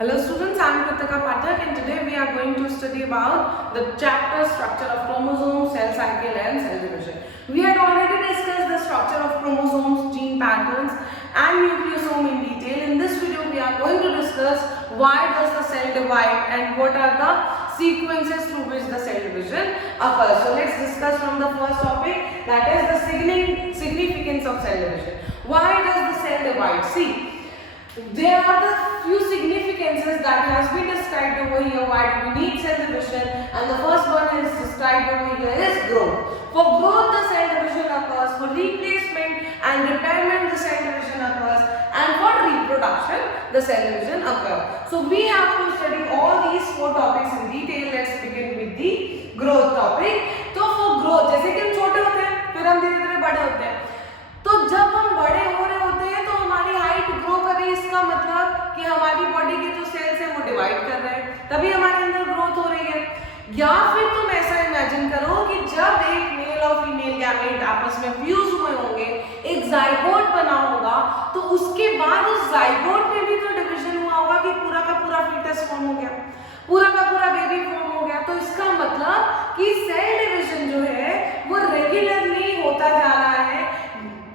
Hello students, I am Kritika Pathak and today we are going to study about the chapter structure of chromosomes, cell cycle and cell division. We had already discussed the structure of chromosomes, gene patterns and nucleosome in detail. In this video we are going to discuss why does the cell divide and what are the sequences through which the cell division occurs. So let's discuss from the first topic, that is the significance of cell division. Why does the cell divide? See, there are the few significances that has been described over here. Why do we need cell division? And the first one is described over here is growth. For growth the cell division occurs. For replacement and repairment the cell division occurs. And for reproduction the cell division occurs. So we have to study all these four topics in detail. Let's begin with the growth topic. So for growth, जैसे कि हम छोटे होते हैं फिर हम धीरे धीरे बड़े होते हैं, तो जब हम बड़े हो रहे होते हैं तो हमारी हाइट ग्रो कर रही है, इसका मतलब कि हमारी बॉडी के जो सेल्स हैं वो डिवाइड कर रहे हैं, तभी हमारे अंदर ग्रोथ हो रही है। या फिर तुम ऐसा इमेजिन करो कि जब एक मेल और फीमेल गैमेट आपस में फ्यूज हुए होंगे, एक जाइगोट बना होगा, तो उसके बाद उस जाइगोट में भी तो डिवीजन हुआ होगा कि पूरा का पूरा फीटस फॉर्म हो गया, पूरा का पूरा बेबी फॉर्म हो गया। तो इसका मतलब कि सेल डिवीजन जो है वो रेगुलरली होता जा रहा है,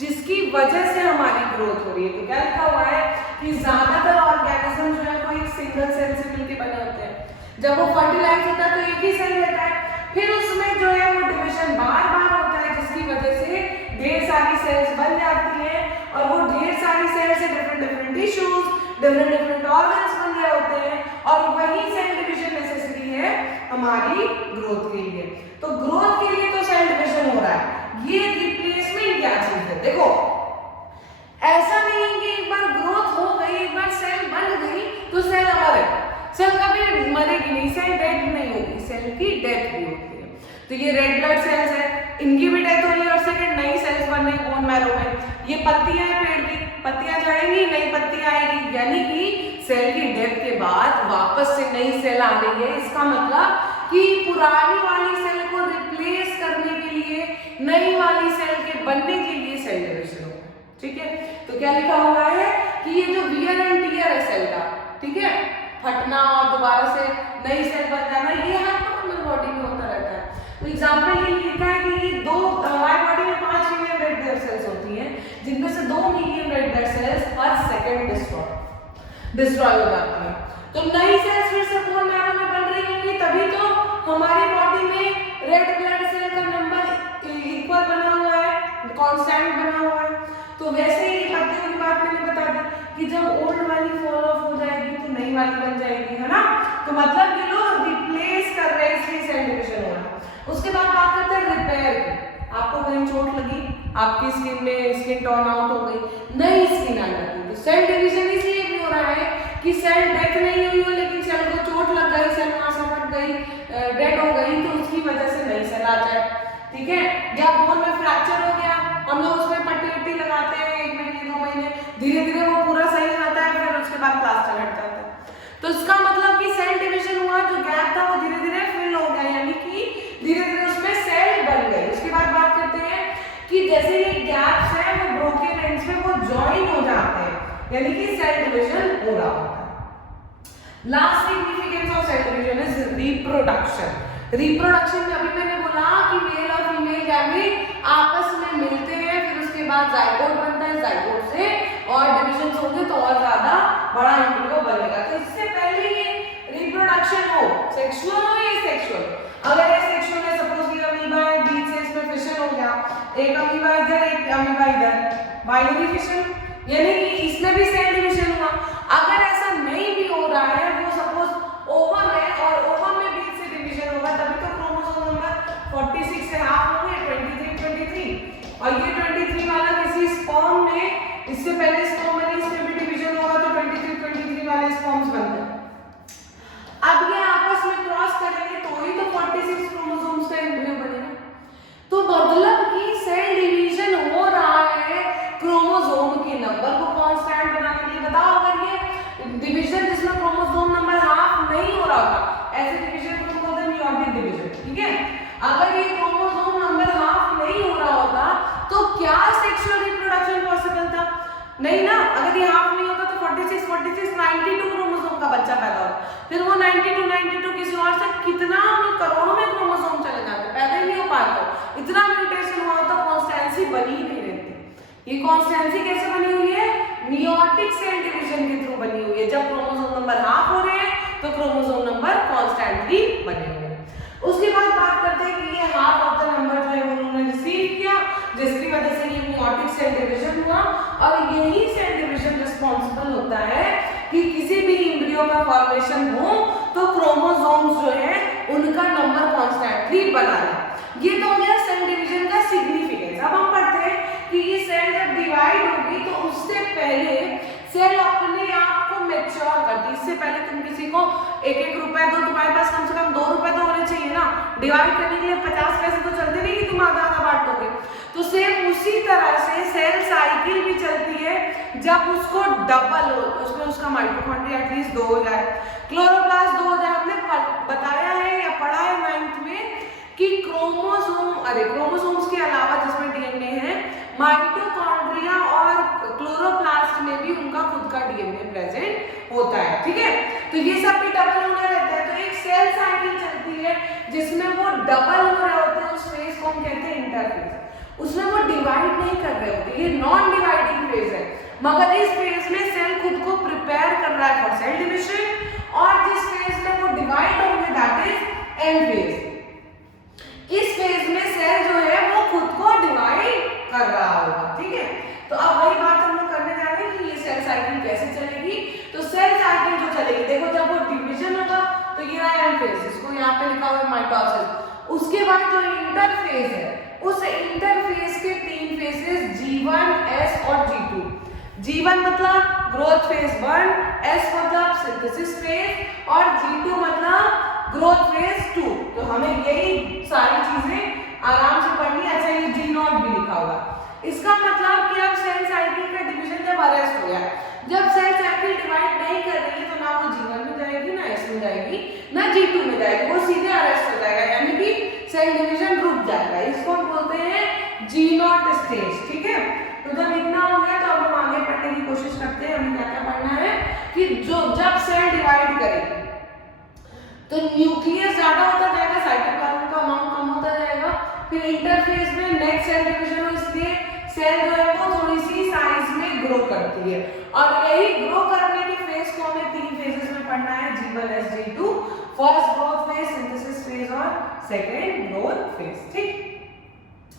जिसकी वजह से हमारी ग्रोथ हो रही है। तो क्या लिखा हुआ है कि ज्यादातर ऑर्गेनिज्म जो है वो एक सिंगल सेल से मिलकर बने होते हैं। जब वो फर्टिलाइज होता है तो एक ही सेल रहता है, फिर उसमें जो है वो डिवीजन बार बार होता है, जिसकी वजह से ढेर सारी सेल्स बन जाती हैं और वो ढेर सारी सेल्स से different different tissues, different organs बन रहे होते हैं, और वही सेल डिवीजन नेसेसरी है हमारी ग्रोथ के लिए। तो ग्रोथ के लिए तो सेल डिवीजन हो रहा है। ये रिप्लेसमेंट क्या चीज है? देखो, ऐसा नहीं है कि एक बार ग्रोथ हो गई, एक बार सेल बन गई तो सेल अमर है। सेल कभी मरेगी नहीं, सेल डेड नहीं होगी, सेल की डेथ भी होती है। तो ये रेड ब्लड सेल्स है, इनकी भी डेथ हो रही है और सेकंड नई सेल्स बन रही बोन मैरो में। ये पत्तियां हैं पेड़ की, पत्तियां झड़ेंगी, नई पत्ती आएगी, यानी कि सेल की डेथ के बाद वापस से नई सेल आ रही है। इसका मतलब कि पुरानी वाली सेल को रिप्लेस करने के लिए, नई वाली सेल के बनने के लिए सेल डिवीजन होगा। ठीक है, तो क्या लिखा हुआ है कि ये जो वियर एंड टियर है सेल का, ठीक है, फटना और दोबारा से नई सेल बन जाना, ये हर नॉर्मल बॉडी में होता रहता है। तो एग्जांपल ये लिखा है कि ये हमारी बॉडी में 5 मिलियन रेड ब्लड सेल्स होती हैं, जिनमें से 2 मिलियन रेड ब्लड सेल्स पर सेकंड डिस्ट्रॉय हो जाती हैं। तो नई सेल्स फिर से बोन मैरो में बन रही होंगी, तभी तो हमारी बॉडी में रेड ब्लड सेल का नंबर इक्वल बना हुआ है, कांस्टेंट बना हुआ है। तो वैसे ही पत्तियों की बात मैंने बता दी कि जब ओल्ड वाली फॉल ऑफ हो जाएगी तो नई वाली बन जाएगी, है ना। तो मतलब ये लोग रिप्लेस कर रहे हैं, इसलिए सेल डिवीजन हो रहा है। उसके बाद बात करते हैं रिपेयर की। आपको कहीं चोट लगी, आपकी स्किन में स्किन टर्न आउट हो गई, नई स्किन आ जाती है। तो सेल डिवीजन इसलिए भी हो रहा है कि सेल डेथ नहीं हुई हो, लेकिन सेल को चोट लग गई, सेल वहां से फट गई, डेड हो गई, तो उसकी वजह से नई सेल आ जाए। ठीक है, या बोन में फ्रैक्चर हो गया, हम लोग उसमें पट्टी लगाते हैं 1 महीने 2 महीने, धीरे धीरे वो पूरा सही हो जाता है, फिर उसके बाद प्लास्टर हट जाता है। तो इसका मतलब कि सेल डिवीजन हुआ, जो गैप था वो धीरे धीरे फिल हो गया, यानी कि धीरे धीरे उसमें सेल बन गई। उसके बाद बात करते हैं कि जैसे ये गैप्स हैं वो ब्रोकन एंड्स में वो जॉइन हो जाते हैं, यानी कि सेल डिवीजन हो रहा होता है। Last significance of cell division is reproduction. Reproduction में अभी मैंने बोला कि मेल और फीमेल गैमेट आपस में मिलते हैं, फिर उसके बाद जाइगोट बनता है, जाइगोट से और डिविजन होंगे तो और ज्यादा बड़ा एम्ब्रियो बनेगा। तो इससे पहले ये रिप्रोडक्शन हो, सेक्सुअल हो या सेक्सुअल, अगर ये सेक्सुअल है, सपोज कि अमीबा है, बीच से इसमें फिशन हो गया, एक अमीबा इधर एक अमीबा इधर, बाइनरी फिशन, यानी कि इसमें भी सेल डिवीजन हुआ। अगर ऐसा नहीं भी हो रहा है, वो सपोज ओवम है और ओवम में बीच से डिवीजन होगा, तभी तो क्रोमोसोम नंबर 46 से हाफ होंगे 23 और ये 23 वाला किसी स्पर्म में, इससे पहले स्पर्म में इसमें भी डिवीजन होगा, तो 23 वाले स्पर्म्स बनते हैं। अब ये आपस में क्रॉस करेंगे तो ही तो 46 क्रोमोसोम्स का एम्ब्रियो बनेगा। तो मतलब कि सेल डिवीजन हो रहा है क्रोमोसोम के नंबर को कांस्टेंट बना 290 292 किसी और से कितना करोड़ों में क्रोमोसोम चले जाते, पैदा ही नहीं हो पाता, इतना म्यूटेशन हुआ तो कॉन्स्टेंसी बनी ही नहीं रहती। ये कॉन्स्टेंसी कैसे बनी हुई है? मियोटिक सेल डिवीजन के थ्रू बनी हुई है। जब क्रोमोसोम नंबर हाफ हो रहे हैं तो क्रोमोसोम नंबर कॉन्स्टेंटली बने हुए हैं। उसके बाद बात करते हैं कि ये हाफ ऑफ द नंबर जो है उन्होंने रिसीव किया, जिसकी वजह से ये मियोटिक सेल डिवीजन हुआ, और यही सेल डिवीजन रिस्पॉन्सिबल होता है कि किसी भी एम्ब्रियो का फॉर्मेशन हो तो क्रोमोसोम्स जो है उनका नंबर कॉन्स्टेंटली बना रहे। ये तो हो गया सेल डिवीजन का सिग्निफिकेंस। अब हम पढ़ते हैं कि ये सेल जब डिवाइड होगी तो उससे पहले सेल अपने आप को मैच्योर करती। इससे पहले तुम किसी को 1-1 रुपए दो, तुम्हारे पास कम से कम 2 रुपए तो होने चाहिए ना, डिवाइड करने के लिए 50 पैसे तो चलते नहीं कि तुम आधा आधा बांटोगे। तो सेम उसी तरह से सेल साइकिल भी चलती है जब उसको डबल हो, उसमें उसका माइटोकॉन्ड्रिया एटलीस्ट 2 हो जाए, क्लोरोप्लास्ट 2 हो जाए। हमने बताया है या पढ़ा है 9th में कि क्रोमोसोम्स के अलावा जिसमें डीएनए है, माइटोकॉन्ड्रिया और क्लोरोप्लास्ट में भी उनका खुद का डीएनए प्रेजेंट होता है। ठीक है, तो ये सब भी डबल होना रहता है। तो एक सेल साइकिल चलती है जिसमें वो डबल हो रहे होते हैं, उस फेज को हम कहते हैं इंटरफेज। उसमें वो डिवाइड नहीं कर रहे होते, ये नॉन डिवाइडिंग फेज है, मगर इस फेज में सेल खुद को प्रिपेयर कर रहा है फॉर सेल डिविजन, और जिस फेज में वो डिवाइड होंगे दैट इज एंड फेज। इस फेज में सेल जो है वो खुद को डिवाइड कर रहा होगा। ठीक है, तो अब वही बात हम लोग करने जा रहे हैं कि ये सेल साइकिल कैसे चलेगी। तो सेल साइकिल जो चलेगी, देखो जब वो डिवीजन होगा तो ये रहा एंड फेज, इसको यहाँ पे लिखा हुआ है माइटोसिस। उसके बाद जो इंटरफेज है, उस इंटरफेज के 3 फेजेस G1, S और G2। G1 मतलब ग्रोथ फेज 1, S मतलब सिंथेसिस फेज और G2 मतलब ग्रोथ फेज 2। तो हमें यही सारी चीजें आराम से पढ़नी है। अच्छा, ये G0 भी लिखा होगा, इसका मतलब कि अब सेल साइकिल का डिवीजन जब अरेस्ट हो गया, जब सेल साइकिल डिवाइड नहीं कर रही है तो ना वो G1 में जाएगी, ना S में जाएगी, ना G2 में जाएगी, वो सीधे अरेस्ट हो जाएगा, यानी कि सेल डिवीजन रुक जाएगा। इसको हम बोलते हैं G0 स्टेज। ठीक है, तो जब इतना हो गया तो अब हम आगे पढ़ने की कोशिश करते हैं। हमें क्या क्या पढ़ना है कि जब सेल डिवाइड करेगी तो न्यूक्लियस ज्यादा होता जाएगा, साइटोप्लाज्म का अमाउंट कम होता जाएगा, फिर इंटरफेज में नेक्स्ट सेल डिवीजन हो, इसलिए सेल जो है वो थोड़ी सी साइज में ग्रो करती है, और यही ग्रो करने के फेज को हमें 3 फेजेस में पढ़ना है, G1, S, G2, first growth phase, synthesis phase और सेकेंड ग्रोथ फेज। ठीक,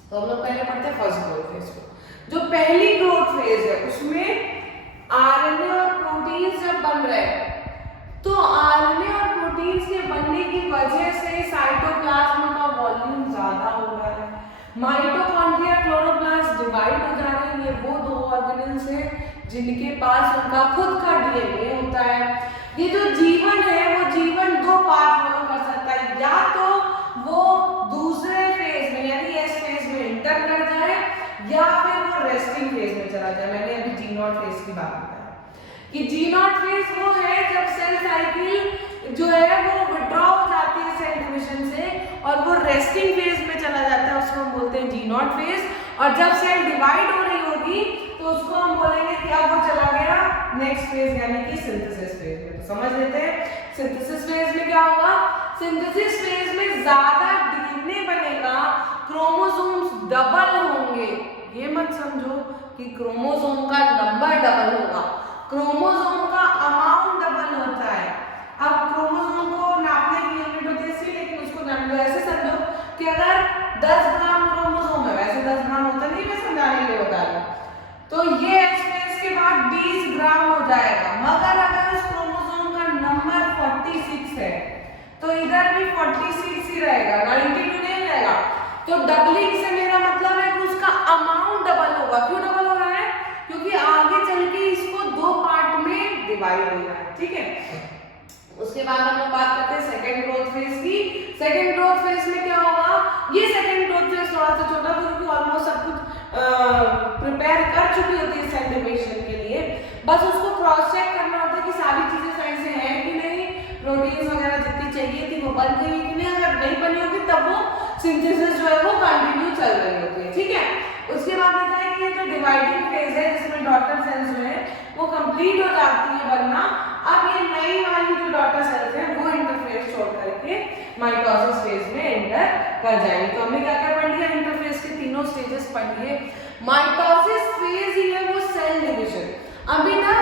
तो हम लोग पहले पढ़ते हैं फर्स्ट ग्रोथ फेज को। जो पहली ग्रोथ फेज है उसमें आरएनए और प्रोटीन जब बन रहे हैं, तो आरएनए और प्रोटीन्स के बनने की वजह से साइटोप्लाज्म का वॉल्यूम ज्यादा हो रहा है, माइटोकॉन्ड्रिया क्लोरोप्लास्ट डिवाइड हो जा रहे हैं। ये वो 2 ऑर्गेनेल्स हैं जिनके पास उनका खुद का डीएनए होता है। ये जो जीवन है वो जीवन 2 पार्ट फॉलो कर सकता है, या तो वो दूसरे फेज में यानी एस फेज में इंटर कर जाए, या फिर वो रेस्टिंग फेज में चला जाए। मैंने अभी G0 फेज की बात बताई कि G0 फेज वो है जब सेल साइकिल जो है वो विड्रॉ हो जाती है सेल डिवीजन से और वो रेस्टिंग फेज में चला जाता है, उसको हम बोलते हैं G0 फेज। और जब सेल डिवाइड हो रही होगी तो उसको हम बोलेंगे कि अब वो चला गया नेक्स्ट फेज यानी कि सिंथेसिस फेज में। तो समझ लेते हैं सिंथेसिस फेज में क्या होगा। सिंथेसिस फेज में ज्यादा डीएनए बनेगा, क्रोमोसोम्स डबल होंगे। ये मत समझो कि क्रोमोसोम का नंबर डबल होगा, क्रोमोसोम का अमाउंट डबल होता है। अब क्रोमोसोम को नापने की यूनिट होती है सी, लेकिन उसको ऐसे समझो कि अगर 10 ग्राम क्रोमोसोम है, वैसे 10 ग्राम होता नहीं, मैं समझाने के लिए बता रहा हूं, तो ये एक्सप्रेस के बाद 20 ग्राम हो जाएगा। मगर अगर उस क्रोमोसोम का नंबर 46 है तो इधर भी 46 ही रहेगा, 92 नहीं रहेगा। तो डबलिंग से मेरा मतलब है कि उसका अमाउंट डबल होगा। क्यों डबल हो रहा है? क्योंकि आगे चल के इसको 2 पार्ट में डिवाइड होना है। ठीक है, उसके बाद हम लोग बात करते हैं सेकंड ग्रोथ फेज की। सेकंड ग्रोथ फेज में क्या होगा, ये सेकंड ग्रोथ फेज थोड़ा सा छोटा था क्योंकि ऑलमोस्ट सब कुछ प्रिपेयर कर चुकी होती है सेल डिवीजन के लिए, बस उसको क्रॉस चेक करना होता है कि सारी चीजें सही से हैं कि नहीं, प्रोटीन्स वगैरह जितनी चाहिए थी वो बन गई कि नहीं। अगर नहीं बनी होगी तब वो सिंथेसिस जो है वो कंटिन्यू चल रही होती है। ठीक है, उसके बाद होता है कि ये जो डिवाइडिंग फेज है जिसमें डॉटर सेल्स जो है वो कंप्लीट हो जाती है बनना। अब ये नई वाली जो डॉटर सेल्स है वो करके माइटोसिस फेज में एंटर कर जाएंगे। तो हमने क्या क्या पढ़ लिया, इंटरफेज के तीनों स्टेजेस पढ़ लिए। माइटोसिस फेज ही है वो सेल डिवीजन। अभी ना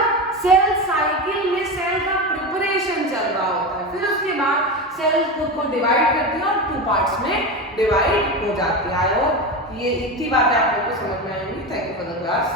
सेल साइकिल में सेल का प्रिपरेशन चल रहा होता है, फिर उसके बाद सेल खुद को डिवाइड करती है और 2 पार्ट्स में डिवाइड हो जाती है। आई होप ये इतनी बातें आप लोगों को समझ में आएंगी। Thank you for the class.